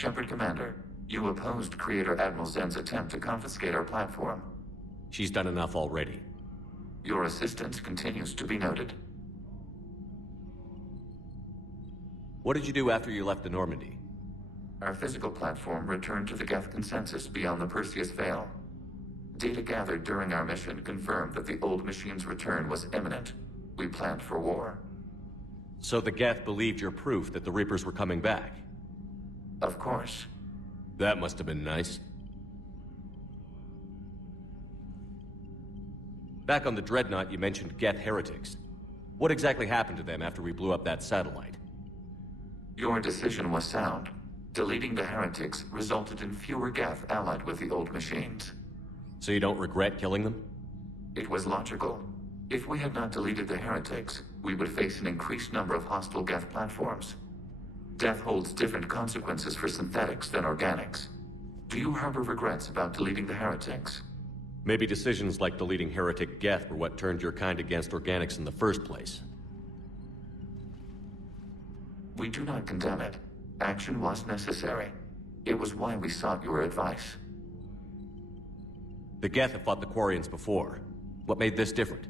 Shepard Commander, you opposed Creator Admiral Zen's attempt to confiscate our platform. She's done enough already. Your assistance continues to be noted. What did you do after you left the Normandy? Our physical platform returned to the Geth consensus beyond the Perseus Veil. Data gathered during our mission confirmed that the old machine's return was imminent. We planned for war. So the Geth believed your proof that the Reapers were coming back? Of course. That must have been nice. Back on the Dreadnought, you mentioned Geth heretics. What exactly happened to them after we blew up that satellite? Your decision was sound. Deleting the heretics resulted in fewer Geth allied with the old machines. So you don't regret killing them? It was logical. If we had not deleted the heretics, we would face an increased number of hostile Geth platforms. Death holds different consequences for synthetics than organics. Do you harbor regrets about deleting the heretics? Maybe decisions like deleting heretic Geth were what turned your kind against organics in the first place. We do not condemn it. Action was necessary. It was why we sought your advice. The Geth have fought the Quarians before. What made this different?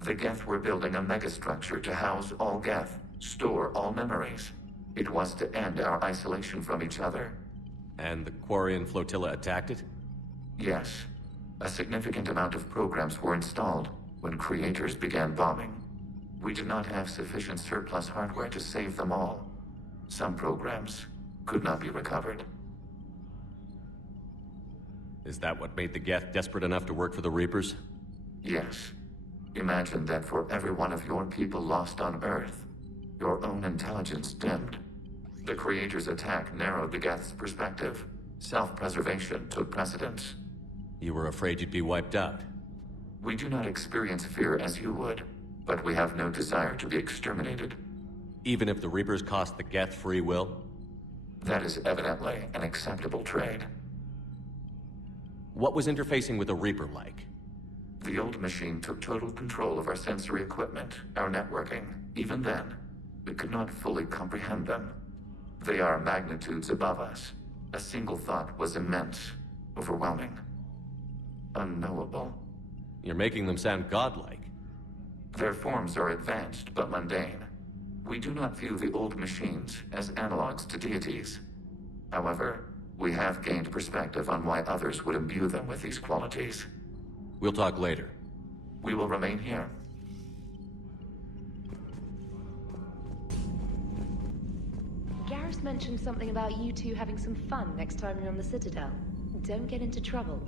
The Geth were building a megastructure to house all Geth, store all memories. It was to end our isolation from each other. And the Quarian flotilla attacked it? Yes. A significant amount of programs were installed when creators began bombing. We did not have sufficient surplus hardware to save them all. Some programs could not be recovered. Is that what made the Geth desperate enough to work for the Reapers? Yes. Imagine that for every one of your people lost on Earth, your own intelligence dimmed. The Creator's attack narrowed the Geth's perspective. Self-preservation took precedence. You were afraid you'd be wiped out. We do not experience fear as you would, but we have no desire to be exterminated. Even if the Reapers cost the Geth free will? That is evidently an acceptable trade. What was interfacing with a Reaper like? The old machine took total control of our sensory equipment, our networking. Even then, we could not fully comprehend them. They are magnitudes above us. A single thought was immense, overwhelming, unknowable. You're making them sound godlike. Their forms are advanced but mundane. We do not view the old machines as analogs to deities. However, we have gained perspective on why others would imbue them with these qualities. We'll talk later. We will remain here. Garrus mentioned something about you two having some fun next time you're on the Citadel. Don't get into trouble.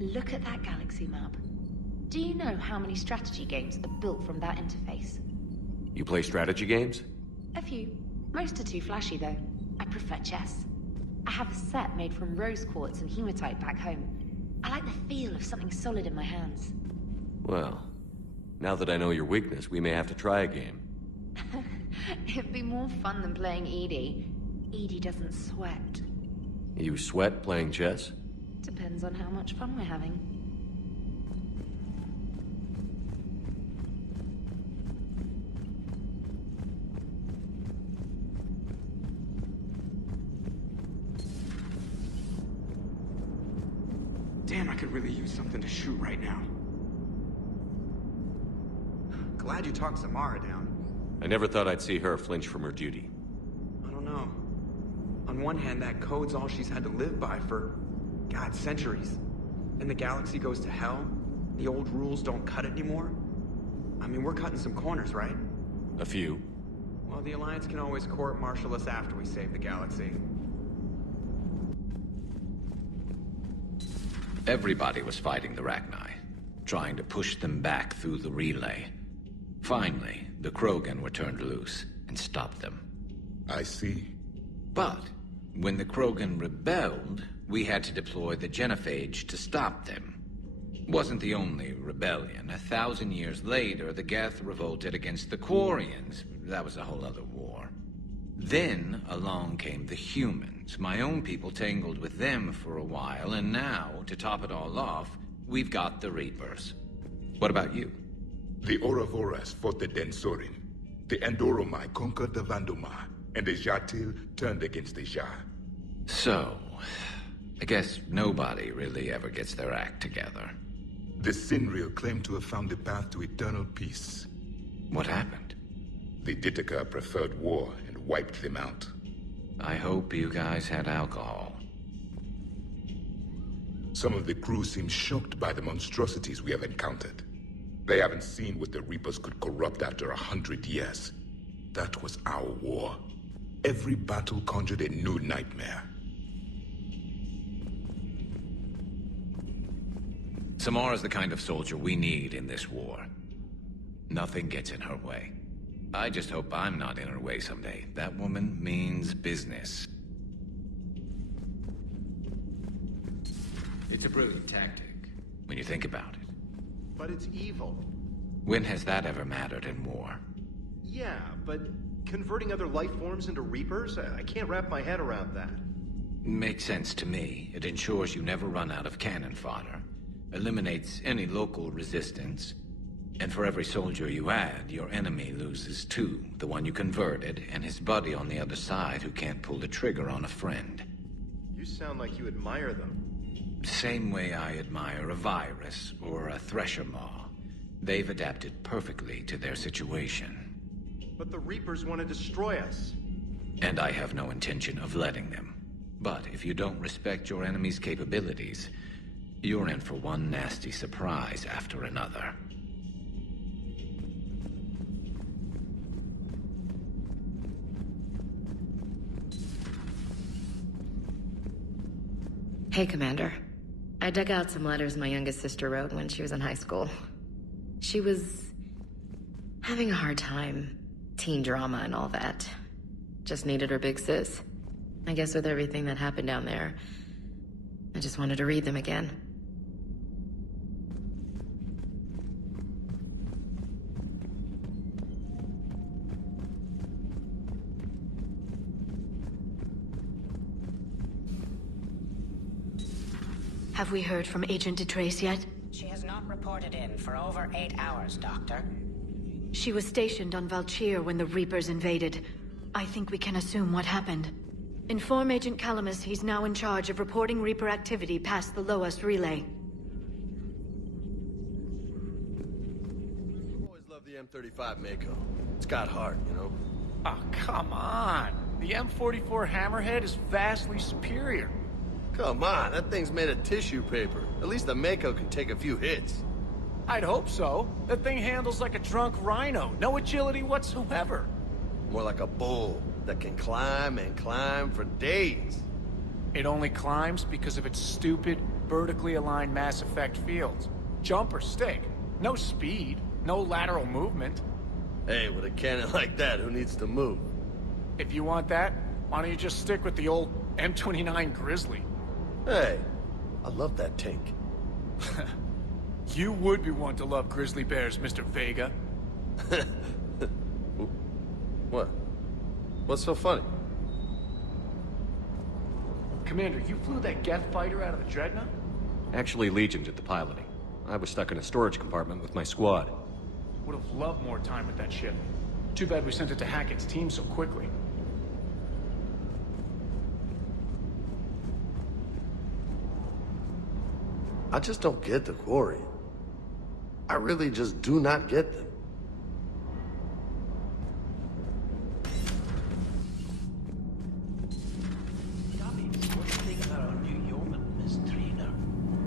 Look at that galaxy map. Do you know how many strategy games are built from that interface? You play strategy games? A few. Most are too flashy, though. I prefer chess. I have a set made from rose quartz and hematite back home. I like the feel of something solid in my hands. Well, now that I know your weakness, we may have to try a game. It'd be more fun than playing Edie. Edie doesn't sweat. You sweat playing chess? Depends on how much fun we're having. Damn, I could really use something to shoot right now. Glad you talked Samara down. I never thought I'd see her flinch from her duty. I don't know. On one hand, that code's all she's had to live by for, God, centuries. And the galaxy goes to hell. The old rules don't cut it anymore. I mean, we're cutting some corners, right? A few. Well, the Alliance can always court-martial us after we save the galaxy. Everybody was fighting the Rachni, trying to push them back through the relay. Finally, the Krogan were turned loose and stopped them. I see. But when the Krogan rebelled, we had to deploy the genophage to stop them. Wasn't the only rebellion. 1,000 years later, the Geth revolted against the Quarians. That was a whole other war. Then along came the humans. My own people tangled with them for a while, and now, to top it all off, we've got the Reapers. What about you? The Ouroboros fought the Densorin. The Andoromai conquered the Vandomai, and the Jatil turned against the Jah. So, I guess nobody really ever gets their act together. The Sinreal claimed to have found the path to eternal peace. What happened? The Ditaka preferred war and wiped them out. I hope you guys had alcohol. Some of the crew seem shocked by the monstrosities we have encountered. They haven't seen what the Reapers could corrupt after 100 years. That was our war. Every battle conjured a new nightmare. Samara's the kind of soldier we need in this war. Nothing gets in her way. I just hope I'm not in her way someday. That woman means business. It's a brilliant tactic, when you think about it. But it's evil. When has that ever mattered in war? Yeah, but converting other life forms into Reapers? I can't wrap my head around that. Makes sense to me. It ensures you never run out of cannon fodder, eliminates any local resistance, and for every soldier you add, your enemy loses two, the one you converted, and his buddy on the other side who can't pull the trigger on a friend. You sound like you admire them. Same way I admire a virus or a thresher maw. They've adapted perfectly to their situation. But the Reapers want to destroy us. And I have no intention of letting them. But if you don't respect your enemy's capabilities, you're in for one nasty surprise after another. Hey, Commander. I dug out some letters my youngest sister wrote when she was in high school. She was having a hard time. Teen drama and all that. Just needed her big sis. I guess with everything that happened down there, I just wanted to read them again. Have we heard from Agent DeTrace yet? She has not reported in for over 8 hours, Doctor. She was stationed on Valchir when the Reapers invaded. I think we can assume what happened. Inform Agent Calamus he's now in charge of reporting Reaper activity past the Loas relay. I've always loved the M35 Mako. It's got heart, you know? Oh, come on. The M44 Hammerhead is vastly superior. Come on, that thing's made of tissue paper. At least the Mako can take a few hits. I'd hope so. That thing handles like a drunk rhino. No agility whatsoever. More like a bull that can climb and climb for days. It only climbs because of its stupid, vertically aligned Mass Effect fields. Jump or stick. No speed. No lateral movement. Hey, with a cannon like that, who needs to move? If you want that, why don't you just stick with the old M29 Grizzly? Hey, I love that tank. You would be one to love grizzly bears, Mr. Vega. What? What's so funny? Commander, you flew that Geth fighter out of the Dreadnought? Actually, Legion did the piloting. I was stuck in a storage compartment with my squad. Would have loved more time with that ship. Too bad we sent it to Hackett's team so quickly. I just don't get the Quarry. I really just do not get them.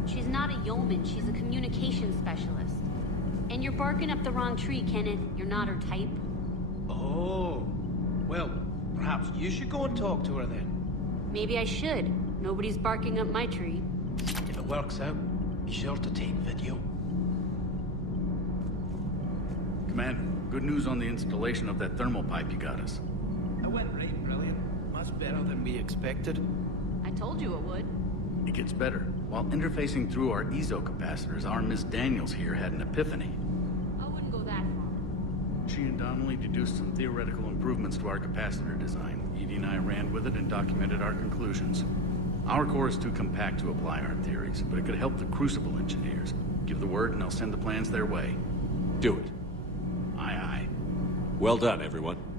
She's not a yeoman, she's a communications specialist. And you're barking up the wrong tree, Kenneth. You're not her type. Oh. Well, perhaps you should go and talk to her then. Maybe I should. Nobody's barking up my tree. If it works out, be sure to take video. Commander, good news on the installation of that thermal pipe you got us. It went right brilliant. Much better than we expected. I told you it would. It gets better. While interfacing through our EZO capacitors, our Miss Daniels here had an epiphany. I wouldn't go that far. She and Donnelly deduced some theoretical improvements to our capacitor design. Edie and I ran with it and documented our conclusions. Our core is too compact to apply our theories, but it could help the Crucible engineers. Give the word and I'll send the plans their way. Do it. Aye, aye. Well done, everyone.